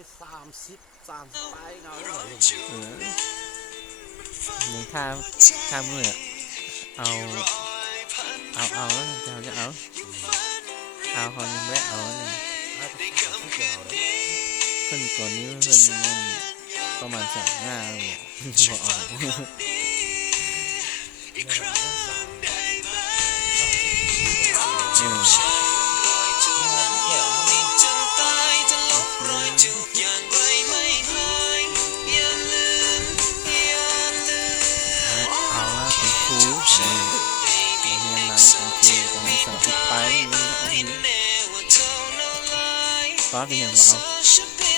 30ไปเนาะยังข้ามมือเอาแล้วจะเอาเขายังไม่เอาเนี่ยเพิ่นก่อนนี้เพิ่นประมาณ35เนี่ยพอเอาก็เป็นอย่างบอก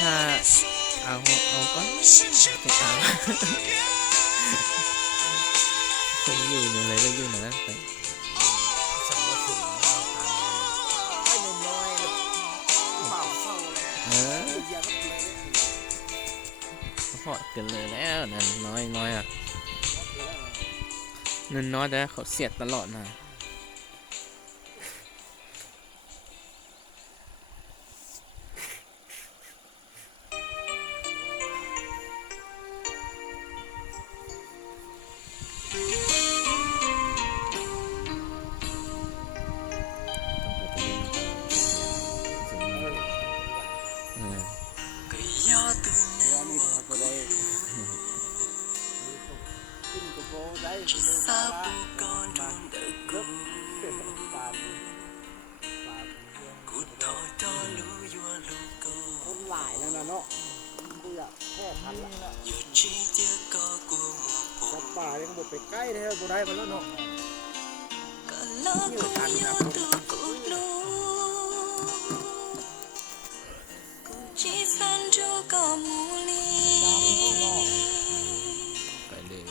ถ้าเอาก็ไปตามคนอยู่ในอะไรก็อยู่ในนั้นไปพอเกินเลยแล้วนั่นน้อยอ่ะเงินน้อยแต่เขาเสียดตลอดนะคนหลายแล้วนะเนาะเบื่อแค่ทันละสัตว์ป่ายังหมดไปใกล้เลยบ่ได้มันแล้วเนาะนี่ทันครับไปเลย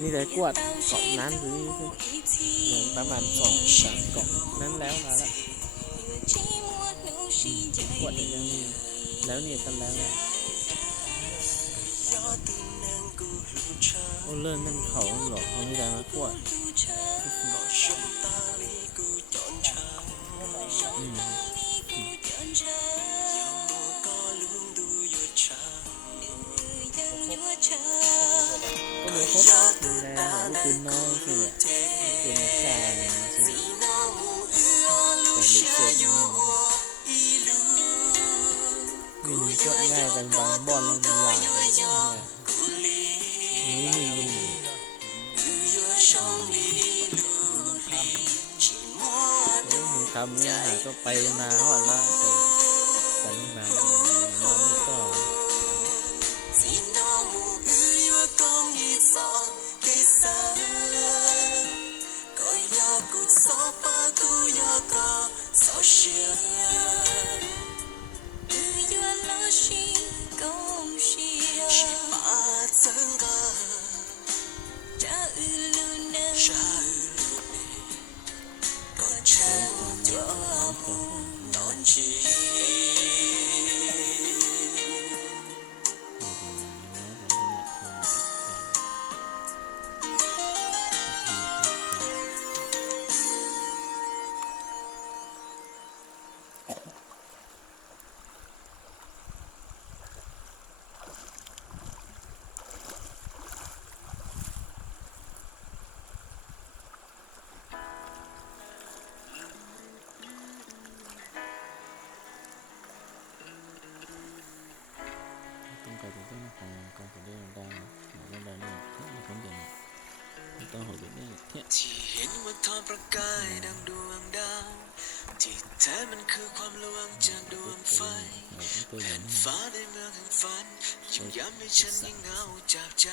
นี่เลยกวดเกาะนั้นหรืออย่างประมาณ2-3 เกาะนั้นแล้วมาแล้วกวดอย่างนี้แล้วเนี่ยกันแล้วโอ้เลื่อนนั่นเขาหรอเขาไม่ได้มากวดก็เลยครบดูแลหนูคุณน้อยสิเป็นนักการสิแต่เด็กเกิดนี่มีก็ง่ายกันบางบอลมันหลายนี่ทำเนี่ยก็ไปมาหอดละแต่มาก็Nón chỉ ต้องหกอยู่นี่เนี่ย ที่เห็นว่าทอดประกายดังดวงดาวที่แท้มันคือความลวงจากดวงไฟ ตัวอย่าง ฟ้าในเมืองแห่งฝันยิ่งย้ำให้ฉันยิ่งเหงาจากใจ